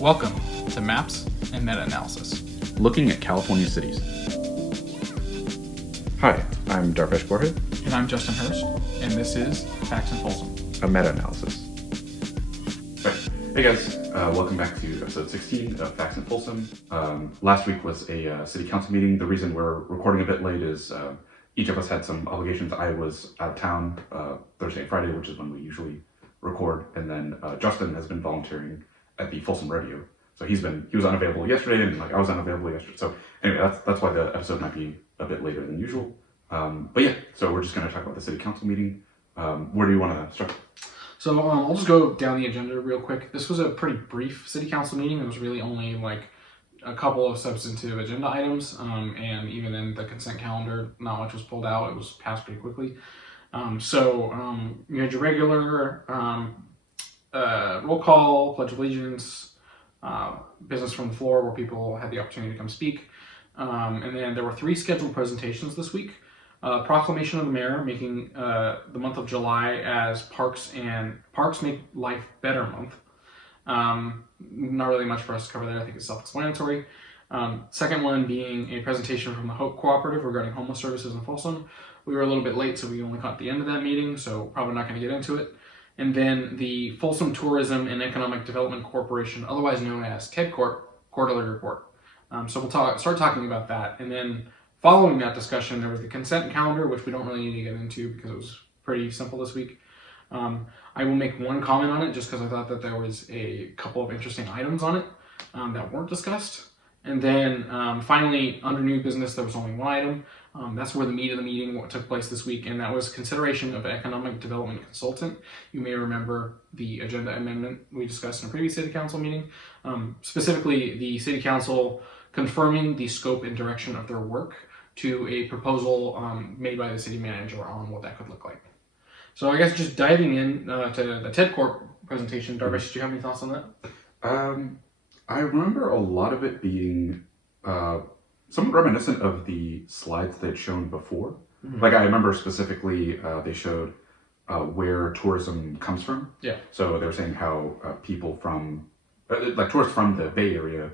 Welcome to Maps and Meta-Analysis. Looking at California cities. Hi, I'm Darpesh Borhe. And I'm Justin Hurst, and this is Facts in Folsom. A meta-analysis. Right. Hey guys, welcome back to episode 16 of Facts in Folsom. Last week was a city council meeting. The reason we're recording a bit late is each of us had some obligations. I was out of town Thursday and Friday, which is when we usually record, and then Justin has been volunteering at the Folsom Rodeo. So he was unavailable yesterday, and I was unavailable yesterday. So anyway, that's why the episode might be a bit later than usual. But yeah, so we're just going to talk about the city council meeting. Where do you want to start? So I'll just go down the agenda real quick. This was a pretty brief city council meeting. It was really only a couple of substantive agenda items, and even in the consent calendar, not much was pulled out. It was passed pretty quickly. You had your regular roll call, pledge of allegiance, business from the floor where people had the opportunity to come speak. And then there were 3 scheduled presentations this week. Proclamation of the mayor making the month of July as Parks Make Life Better month. Not really much for us to cover there. I think it's self-explanatory. Second one being a presentation from the Hope Cooperative regarding homeless services in Folsom. We were a little bit late, so we only caught the end of that meeting, so probably not going to get into it. And then the Folsom Tourism and Economic Development Corporation, otherwise known as TEDCORP, quarterly report. So we'll start talking about that. And then following that discussion, there was the consent calendar, which we don't really need to get into because it was pretty simple this week. I will make one comment on it just because I thought that there was a couple of interesting items on it that weren't discussed. And then finally, under new business, there was only one item. That's where the meat of the meeting took place this week, and that was consideration of economic development consultant. You may remember the agenda amendment we discussed in a previous city council meeting. Specifically, the city council confirming the scope and direction of their work to a proposal made by the city manager on what that could look like. So I guess just diving in to the TEDCORP presentation, Darvish, do you have any thoughts on that? I remember a lot of it being somewhat reminiscent of the slides they'd shown before. Mm-hmm. I remember specifically they showed where tourism comes from. Yeah. So they were saying how people from, tourists from the Bay Area,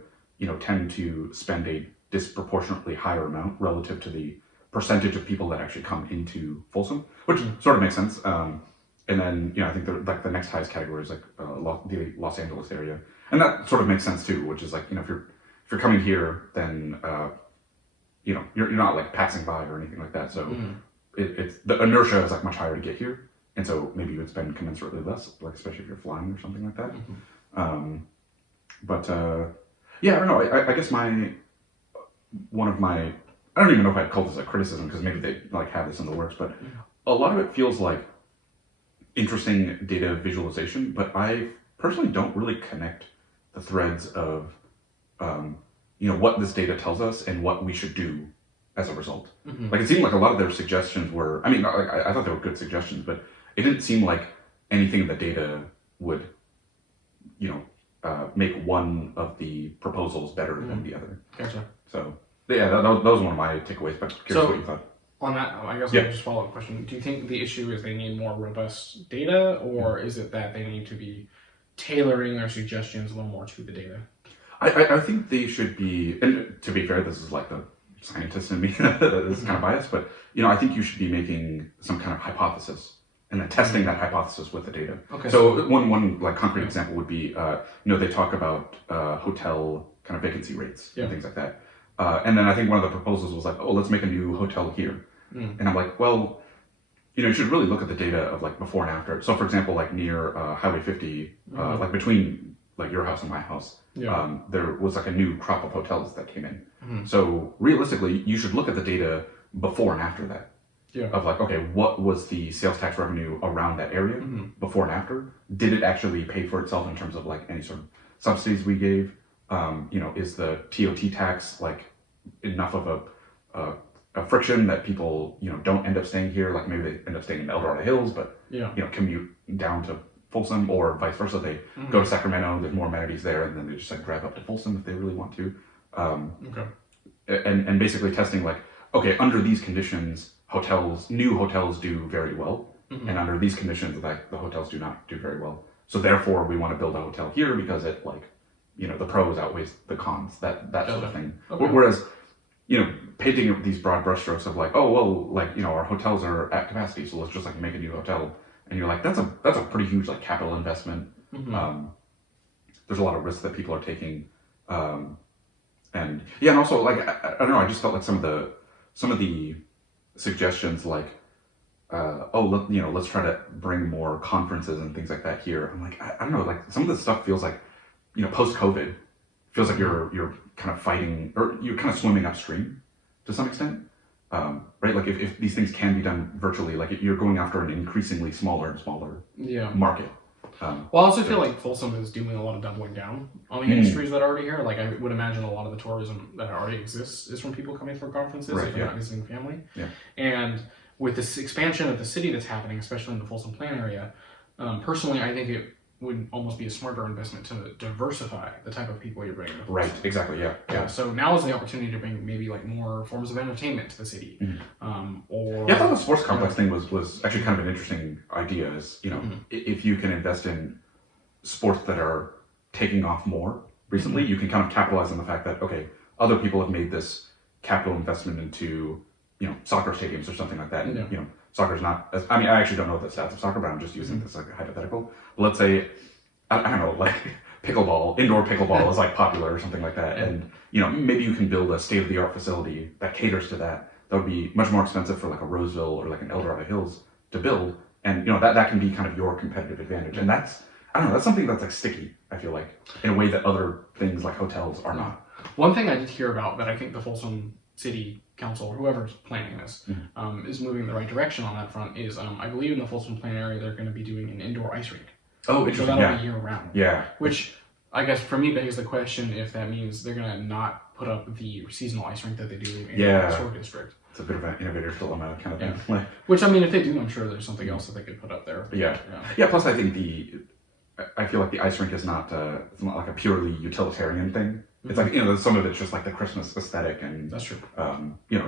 tend to spend a disproportionately higher amount relative to the percentage of people that actually come into Folsom, which sort of makes sense. And then, I think the next highest category is the Los Angeles area. And that sort of makes sense too, which is if you're coming here, then you're not passing by or anything like that. So it's the inertia is much higher to get here, and so maybe you would spend commensurately less, especially if you're flying or something like that. Yeah, I don't know. I guess I don't even know if I'd call this a criticism because maybe they have this in the works, but a lot of it feels like interesting data visualization, but I personally don't really connect the threads of what this data tells us and what we should do as a result. It seemed like a lot of their suggestions were, I thought they were good suggestions, but it didn't seem like anything in the data would make one of the proposals better than the other. Gotcha. So yeah, that was one of my takeaways, but curious what you thought. On that, I guess I'll just follow up question. Do you think the issue is they need more robust data, or is it that they need to be tailoring their suggestions a little more to the data? I think they should be, and to be fair, this is the scientist in me that is kind of biased, but I think you should be making some kind of hypothesis and then testing that hypothesis with the data. Okay. So one concrete example would be, they talk about hotel kind of vacancy rates and things like that. And then I think one of the proposals was let's make a new hotel here. And I'm well, you should really look at the data of before and after. So for example, near Highway 50, between your house and my house, there was a new crop of hotels that came in. So realistically, you should look at the data before and after that. Yeah. Of okay, what was the sales tax revenue around that area before and after? Did it actually pay for itself in terms of any sort of subsidies we gave? Is the TOT tax enough of a friction that people don't end up staying here? Maybe they end up staying in El Dorado Hills, but commute down to Folsom, or vice versa. They go to Sacramento. There's more amenities there, and then they just drive up to Folsom if they really want to. And basically testing under these conditions, new hotels do very well, and under these conditions, the hotels do not do very well. So therefore, we want to build a hotel here because it the pros outweighs the cons, that sort of thing. Okay. Whereas, painting these broad brushstrokes of like, oh well, like our hotels are at capacity, so let's just like make a new hotel, and you're like, that's a pretty huge like capital investment. There's a lot of risks that people are taking, and also like I don't know, I just felt like some of the suggestions like, let's try to bring more conferences and things like that here. I'm like, I don't know, like some of this stuff feels like, post COVID, feels like you're kind of fighting, or you're kind of swimming upstream to some extent, right? Like if these things can be done virtually, like you're going after an increasingly smaller and smaller market. Well, I also feel like Folsom is doing a lot of doubling down on the industries that are already here. Like I would imagine a lot of the tourism that already exists is from people coming for conferences, Right, if they're not visiting family. Yeah. And with this expansion of the city that's happening, especially in the Folsom Plan area, personally, I think it would almost be a smarter investment to diversify the type of people you're bringing to Folsom. Right, exactly, yeah. Yeah, so now is the opportunity to bring maybe like more forms of entertainment to the city. Or I thought the sports complex thing was actually kind of an interesting idea. Is if you can invest in sports that are taking off more recently, you can kind of capitalize on the fact that okay, other people have made this capital investment into soccer stadiums or something like that. And, soccer's not as, I actually don't know the stats of soccer, but I'm just using this like a hypothetical. Let's say, I don't know, like indoor pickleball is like popular or something like that. And, maybe you can build a state-of-the-art facility that caters to that. That would be much more expensive for like a Roseville or like an El Dorado Hills to build. And, that can be kind of your competitive advantage. And that's something that's like sticky, I feel like, in a way that other things like hotels are not. One thing I did hear about that I think the Folsom City Council or whoever's planning this is moving in the right direction on that front is I believe in the Folsom Plan area they're going to be doing an indoor ice rink. Oh, So interesting. that'll be year round. Yeah. Which I guess for me begs the question if that means they're going to not put up the seasonal ice rink that they do in the historic district. It's a bit of an innovator's dilemma kind of thing. Like, Which if they do, I'm sure there's something else that they could put up there. Yeah. Plus, I think I feel like the ice rink is not it's not like a purely utilitarian thing. It's like some of it's just like the Christmas aesthetic and That's true.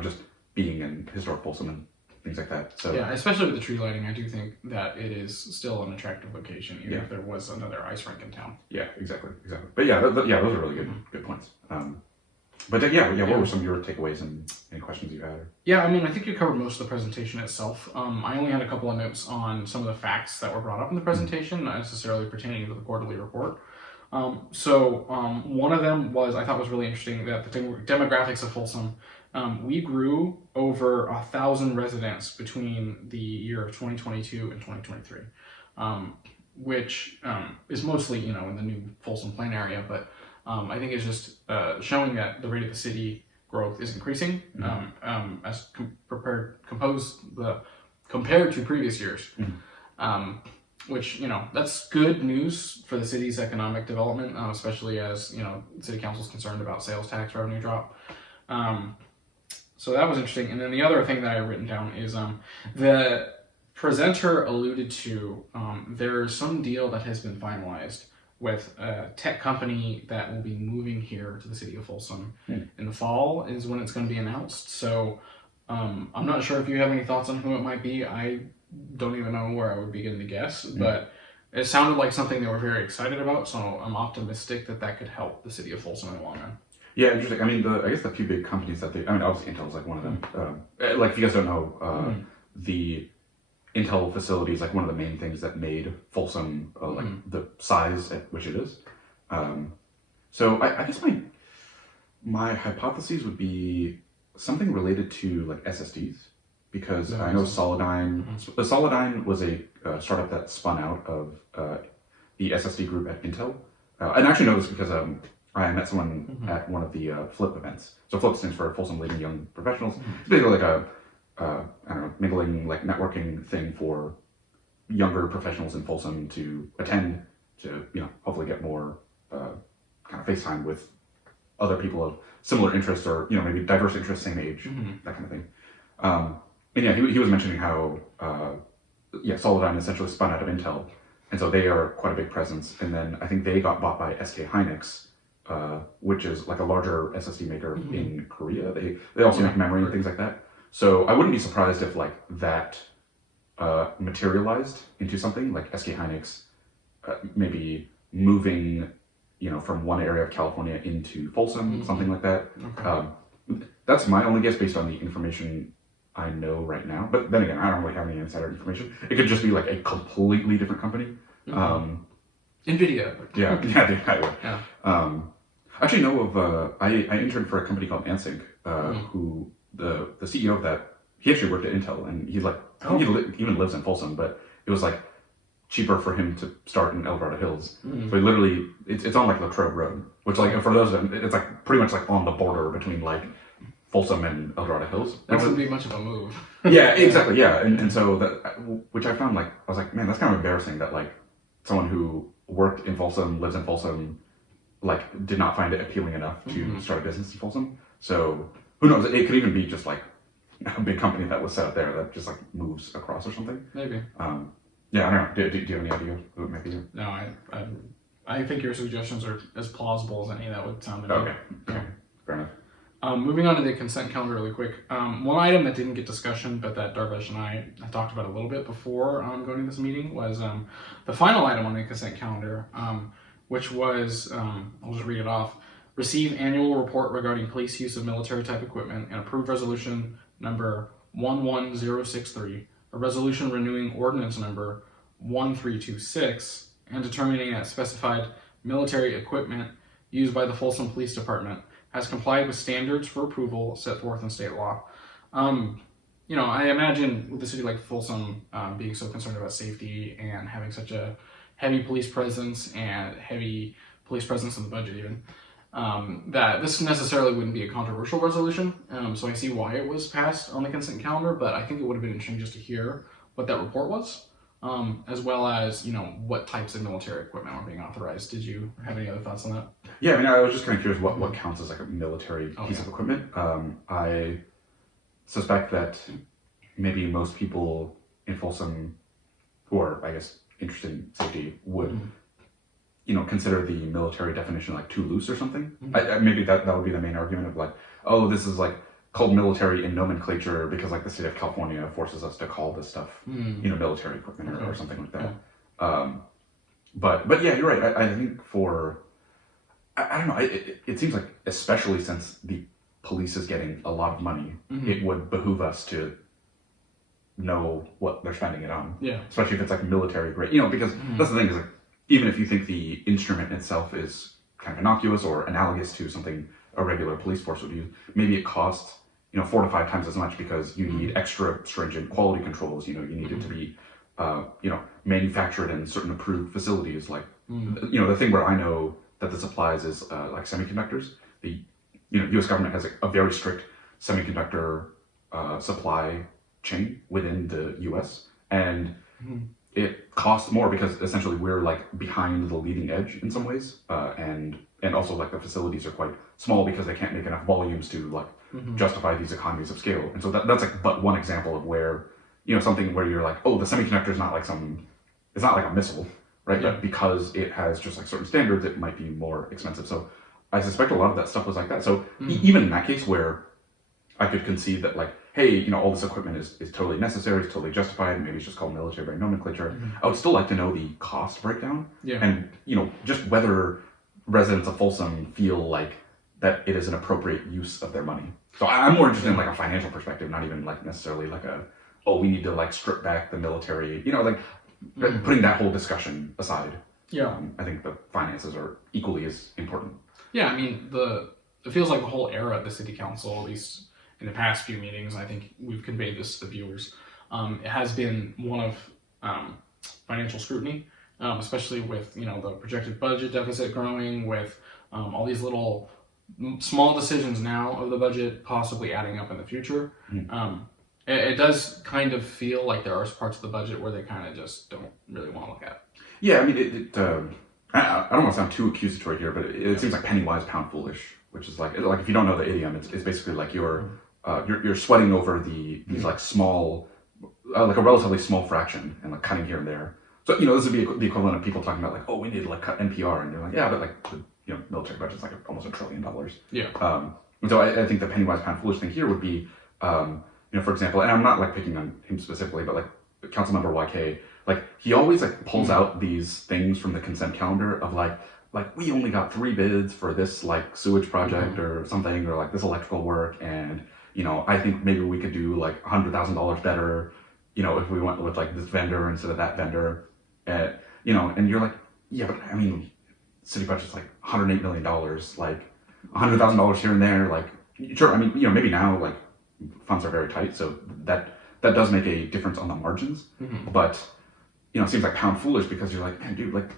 Just being in historic Folsom and things like that. So yeah, especially with the tree lighting, I do think that it is still an attractive location, even if there was another ice rink in town. Yeah, exactly. But those are really good points. What were some of your takeaways and any questions you had? Yeah, I think you covered most of the presentation itself. I only had a couple of notes on some of the facts that were brought up in the presentation, not necessarily pertaining to the quarterly report. One of them I thought was really interesting, that the demographics of Folsom, we grew over 1,000 residents between the year of 2022 and 2023, which is mostly, in the new Folsom Plan area, but I think it's just showing that the rate of the city growth is increasing as compared to previous years. Which, that's good news for the city's economic development, especially as, city council's concerned about sales tax revenue drop. So that was interesting. And then the other thing that I have written down is the presenter alluded to there's some deal that has been finalized with a tech company that will be moving here to the city of Folsom in the fall is when it's going to be announced. So I'm not sure if you have any thoughts on who it might be. I don't even know where I would begin to guess, but it sounded like something they were very excited about, so I'm optimistic that could help the city of Folsom in the long run. Yeah, interesting. I guess the few big companies that obviously Intel is like one of them. Like if you guys don't know, the Intel facility is like one of the main things that made Folsom like the size at which it is. So I guess my hypotheses would be something related to like SSDs. Because I know Solidigm. Solidigm was a startup that spun out of the SSD group at Intel. And I actually know this because I met someone at one of the FLIP events. So FLIP stands for Folsom Leading Young Professionals. It's basically like a mingling, like networking thing for younger professionals in Folsom to attend to hopefully get more kind of face time with other people of similar interests or maybe diverse interests, same age, that kind of thing. And he was mentioning how Solidigm essentially spun out of Intel, and so they are quite a big presence. And then I think they got bought by SK Hynix, which is like a larger SSD maker in Korea. They also make memory and things like that. So I wouldn't be surprised if like that materialized into something like SK Hynix maybe moving from one area of California into Folsom, something like that. Okay. That's my only guess based on the information I know right now. But then again, I don't really have any insider information. It could just be like a completely different company. NVIDIA. Yeah. Yeah. Actually know of, I interned for a company called Ansync, who the CEO of that, he actually worked at Intel, and he's like, I think he even lives in Folsom, but it was like cheaper for him to start in El Dorado Hills. So he literally, it's on like Latrobe Road, which like for those of them, it's like pretty much like on the border between like Folsom and El Dorado Hills. That wouldn't be much of a move. Yeah, exactly. Yeah, and so that, which I found like, I was like, man, that's kind of embarrassing that like someone who worked in Folsom, lives in Folsom, like did not find it appealing enough to start a business in Folsom. So who knows? It could even be just like a big company that was set up there that just like moves across or something. Maybe. Yeah, I don't know. Do you have any idea who it might be? No, I think your suggestions are as plausible as any that would sound to me. Okay. Okay. Fair enough. Moving on to the consent calendar really quick. One item that didn't get discussion, but that Darvish and I talked about a little bit before going to this meeting was the final item on the consent calendar, which was, I'll just read it off. Receive annual report regarding police use of military type equipment and approve resolution number 11063, a resolution renewing ordinance number 1326 and determining that specified military equipment used by the Folsom Police Department has complied with standards for approval set forth in state law. I imagine with a city like Folsom being so concerned about safety and having such a heavy police presence and heavy police presence in the budget even, that this necessarily wouldn't be a controversial resolution. So I see why it was passed on the consent calendar, but I think it would have been interesting just to hear what that report was, as well as, what types of military equipment were being authorized. Did you have any other thoughts on that? Yeah, I mean, I was just kind of curious what counts as like a military piece of equipment. I suspect that maybe most people in Folsom who are, I guess, interested in safety would, consider the military definition like too loose or something. Maybe that would be the main argument of like, oh, this is like called military in nomenclature because like the state of California forces us to call this stuff, military equipment or something like that. But yeah, you're right. I think I don't know. It seems like, especially since the police is getting a lot of money, it would behoove us to know what they're spending it on. Yeah. Especially if it's like military grade, because that's the thing is like, even if you think the instrument itself is kind of innocuous or analogous to something a regular police force would use, maybe it costs 4 to 5 times as much because you need extra stringent quality controls. You need it to be manufactured in certain approved facilities. Like the thing where I know that this applies is like semiconductors. The U.S. government has a very strict semiconductor supply chain within the U.S. and it costs more because essentially we're like behind the leading edge in some ways, and also like the facilities are quite small because they can't make enough volumes to like justify these economies of scale. And so that's like but one example of where something where you're like, oh, the semiconductor is not like it's not like a missile, right? But because it has just like certain standards, it might be more expensive. So I suspect a lot of that stuff was like that. So even in that case where I could concede that like, hey, all this equipment is totally necessary, it's totally justified, maybe it's just called military by nomenclature, I would still like to know the cost breakdown. Yeah. And, just whether residents of Folsom feel like that it is an appropriate use of their money. So I'm more interested in like a financial perspective, not even like necessarily like we need to like strip back the military, putting that whole discussion aside. Yeah. I think the finances are equally as important. Yeah, I mean, it feels like the whole era of the city council, at least in the past few meetings, I think we've conveyed this to the viewers, it has been one of financial scrutiny, especially with, the projected budget deficit growing, with all these little small decisions now of the budget possibly adding up in the future. It does kind of feel like there are parts of the budget where they kind of just don't really want to look at. Yeah, I mean, I don't want to sound too accusatory here, but it seems like penny wise, pound foolish, which is like if you don't know the idiom, it's basically like you're sweating over these like small, like a relatively small fraction and like cutting here and there. So, this would be the equivalent of people talking about like, oh, we need to like cut NPR, and you're like, yeah, but like the military budget's like almost $1 trillion. Yeah. And so I think the penny wise, pound foolish thing here would be, for example, and I'm not like picking on him specifically, but like Councilmember YK, like he always like pulls out these things from the consent calendar of like, like we only got 3 bids for this like sewage project or something, or like this electrical work, and I think maybe we could do like $100,000 better, if we went with like this vendor instead of that vendor, and and you're like, yeah, but I mean, city budget's like $108 million, like $100,000 here and there, like sure, I mean, maybe now like funds are very tight, so that does make a difference on the margins, but it seems like pound foolish because you're like, man, dude, like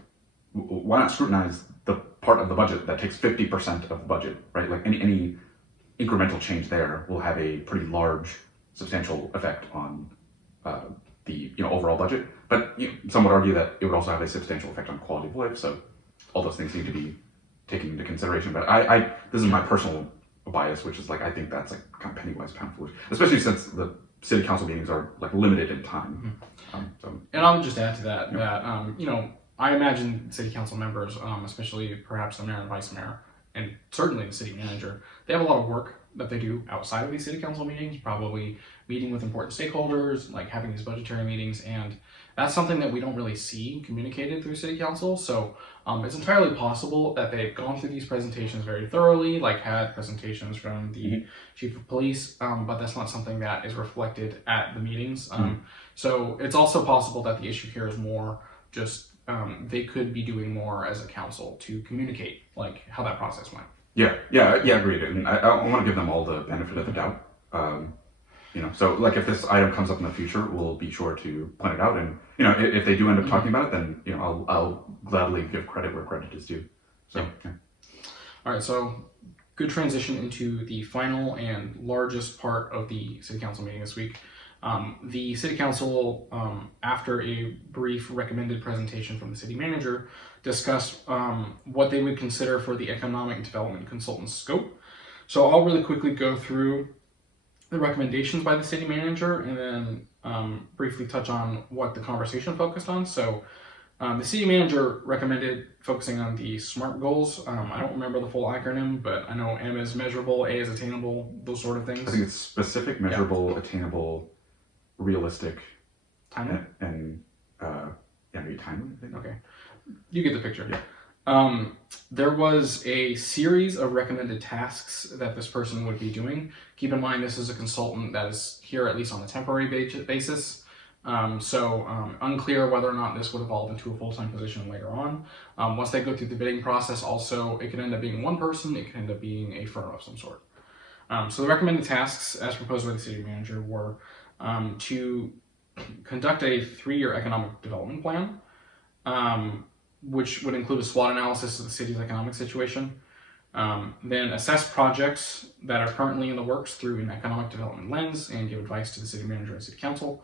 why not scrutinize the part of the budget that takes 50% of the budget, right? Like any incremental change there will have a pretty large, substantial effect on the overall budget. But some would argue that it would also have a substantial effect on quality of life. So all those things need to be taken into consideration. But I this is my personal bias, which is like I think that's like kind of penny wise, pound foolish, especially since the city council meetings are like limited in time. And I would just add to that that I imagine city council members, especially perhaps the mayor and vice mayor, and certainly the city manager, they have a lot of work that they do outside of these city council meetings, probably meeting with important stakeholders, like having these budgetary meetings, and that's something that we don't really see communicated through city council. So it's entirely possible that they've gone through these presentations very thoroughly, like had presentations from the chief of police, but that's not something that is reflected at the meetings. So it's also possible that the issue here is more just they could be doing more as a council to communicate like how that process went. Yeah, agreed. And I want to give them all the benefit of the doubt. So like if this item comes up in the future, we'll be sure to point it out. And if they do end up talking about it, then I'll gladly give credit where credit is due. So yeah. All right, so good transition into the final and largest part of the city council meeting this week. The city council, after a brief recommended presentation from the city manager, discussed what they would consider for the economic development consultant's scope. So I'll really quickly go through the recommendations by the city manager and then briefly touch on what the conversation focused on. So the city manager recommended focusing on the SMART goals. I don't remember the full acronym, but I know M is measurable, A is attainable, those sort of things. I think it's specific, measurable, attainable, realistic, timely, and maybe timely. I think. Okay, you get the picture. Yeah. There was a series of recommended tasks that this person would be doing. Keep in mind, this is a consultant that is here at least on a temporary basis. So unclear whether or not this would evolve into a full-time position later on. Once they go through the bidding process, also, it could end up being one person, it could end up being a firm of some sort. So the recommended tasks, as proposed by the city manager, were to conduct a 3-year economic development plan, which would include a SWOT analysis of the city's economic situation, then assess projects that are currently in the works through an economic development lens and give advice to the city manager and city council,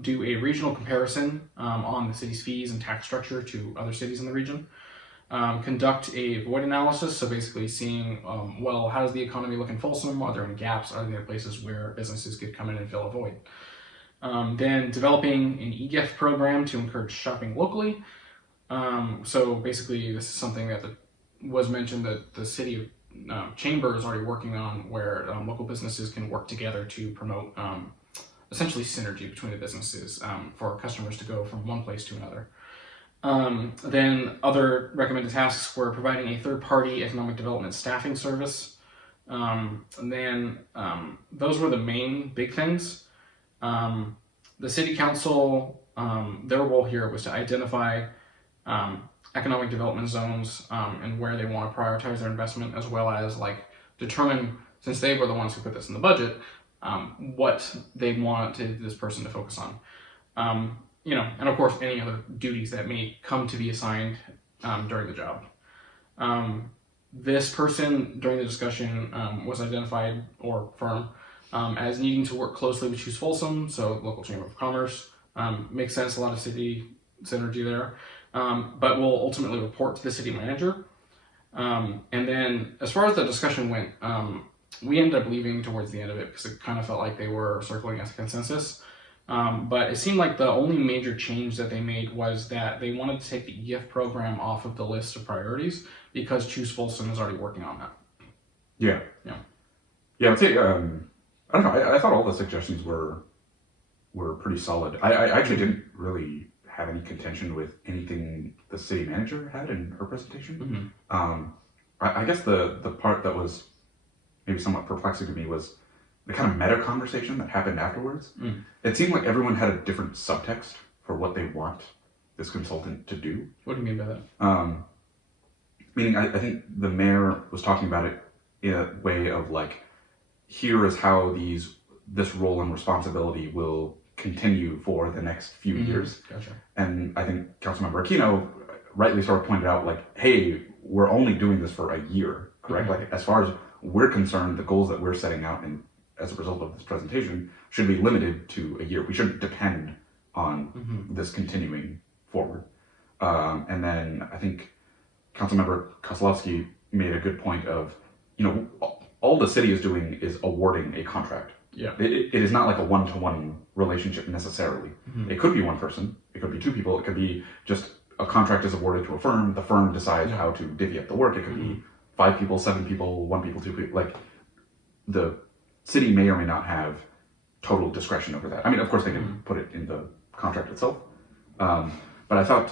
do a regional comparison on the city's fees and tax structure to other cities in the region, conduct a void analysis, so basically seeing, well, how does the economy look in Folsom? Are there any gaps? Are there places where businesses could come in and fill a void? Then developing an e-gift program to encourage shopping locally. So basically this is something that was mentioned that the city chamber is already working on, where local businesses can work together to promote essentially synergy between the businesses for customers to go from one place to another. Then other recommended tasks were providing a third-party economic development staffing service. And then those were the main big things. The city council, their role here was to identify economic development zones and where they want to prioritize their investment, as well as like determine, since they were the ones who put this in the budget, what they wanted this person to focus on. And of course any other duties that may come to be assigned during the job. This person during the discussion was identified, or firm, as needing to work closely with Choose Folsom, so local chamber of commerce. Makes sense, a lot of city synergy there, but will ultimately report to the city manager. And then as far as the discussion went, we ended up leaving towards the end of it because it kind of felt like they were circling as a consensus. But it seemed like the only major change that they made was that they wanted to take the e-gift program off of the list of priorities because Choose Folsom is already working on that. Yeah, I'd say, I don't know, I thought all the suggestions were pretty solid. I actually didn't really have any contention with anything the city manager had in her presentation. Mm-hmm. I guess the part that was maybe somewhat perplexing to me was the kind of meta conversation that happened afterwards. It seemed like everyone had a different subtext for what they want this consultant to do. What do you mean by that? Meaning, I think the mayor was talking about it in a way of like, here is how this role and responsibility will continue for the next few years. Gotcha. And I think Councilmember Aquino rightly sort of pointed out, like, hey, we're only doing this for a year, correct? Like, as far as we're concerned, the goals that we're setting out and as a result of this presentation should be limited to a year. We shouldn't depend on this continuing forward. And then I think Councilmember Kozlowski made a good point of, all the city is doing is awarding a contract. Yeah. It is not like a one-to-one relationship necessarily. It could be one person, it could be two people, it could be just a contract is awarded to a firm, the firm decides how to divvy up the work. It could be 5 people, 7 people, 1 people, 2 people. Like, the city may or may not have total discretion over that. I mean, of course they can put it in the contract itself. But I thought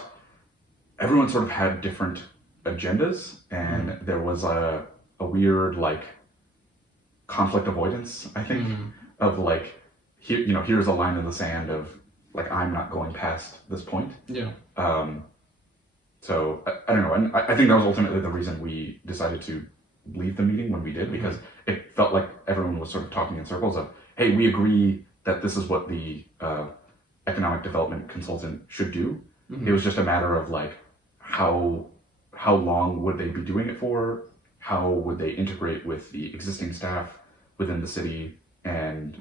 everyone sort of had different agendas, and there was a weird, like, conflict avoidance, I think, of like, here's a line in the sand of like, I'm not going past this point. Yeah. So I don't know, and I think that was ultimately the reason we decided to leave the meeting when we did, because it felt like everyone was sort of talking in circles of, hey, we agree that this is what the economic development consultant should do. It was just a matter of like, how long would they be doing it for? How would they integrate with the existing staff within the city, and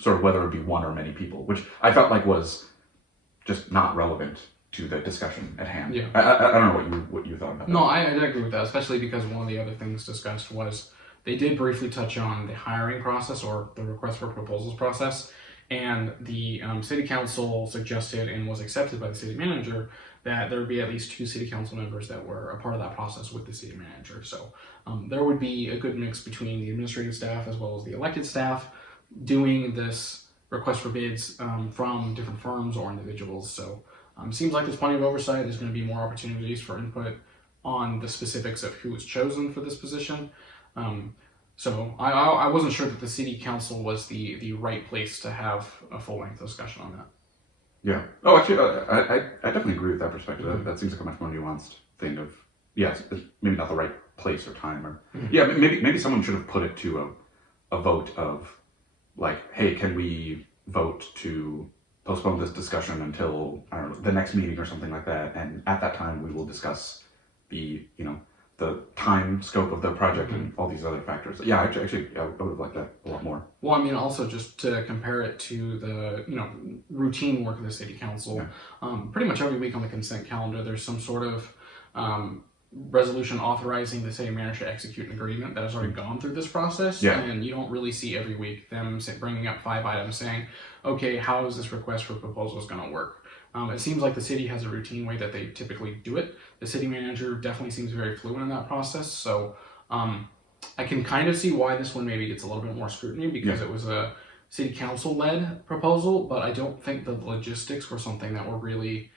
sort of whether it be one or many people, which I felt like was just not relevant to the discussion at hand. Yeah. I don't know what you thought about that. No, I agree with that, especially because one of the other things discussed was they did briefly touch on the hiring process or the request for proposals process, and the city council suggested and was accepted by the city manager that there would be at least 2 city council members that were a part of that process with the city manager. So there would be a good mix between the administrative staff as well as the elected staff doing this request for bids from different firms or individuals. So seems like there's plenty of oversight. There's going to be more opportunities for input on the specifics of who was chosen for this position. So I wasn't sure that the city council was the right place to have a full-length discussion on that. Yeah. Oh, actually, I definitely agree with that perspective. That seems like a much more nuanced thing of, yes, it's maybe not the right place or time, or yeah, maybe someone should have put it to a vote of like, hey, can we vote to postpone this discussion until, I don't know, the next meeting or something like that, and at that time we will discuss the the time scope of the project and all these other factors. Yeah, actually, I would have liked that a lot more. Well, I mean, also just to compare it to the routine work of the city council, pretty much every week on the consent calendar, there's some sort of resolution authorizing the city manager to execute an agreement that has already gone through this process. Yeah. And you don't really see every week them bringing up 5 items saying, okay, how is this request for proposals going to work? It seems like the city has a routine way that they typically do it. The city manager definitely seems very fluent in that process. So I can kind of see why this one maybe gets a little bit more scrutiny, because it was a city council led proposal, but I don't think the logistics were something that were really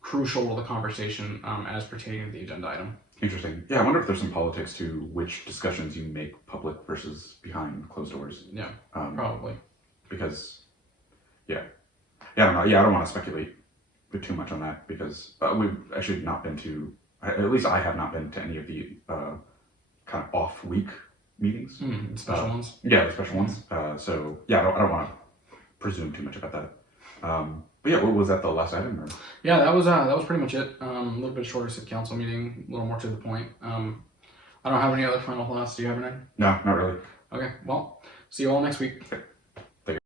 crucial to the conversation as pertaining to the agenda item. Interesting. Yeah, I wonder if there's some politics to which discussions you make public versus behind closed doors. Yeah, probably. Because, I don't know. Yeah, I don't want to speculate too much on that, because we've actually not been to, at least I have not been to any of the kind of off week meetings. Special ones? Yeah, the special ones. So, yeah, I don't want to presume too much about that. But yeah, was that the last item? Or? Yeah, that was pretty much it. A little bit shorter city council meeting, a little more to the point. I don't have any other final thoughts. Do you have any? No, not really. Okay, well, see you all next week. Okay.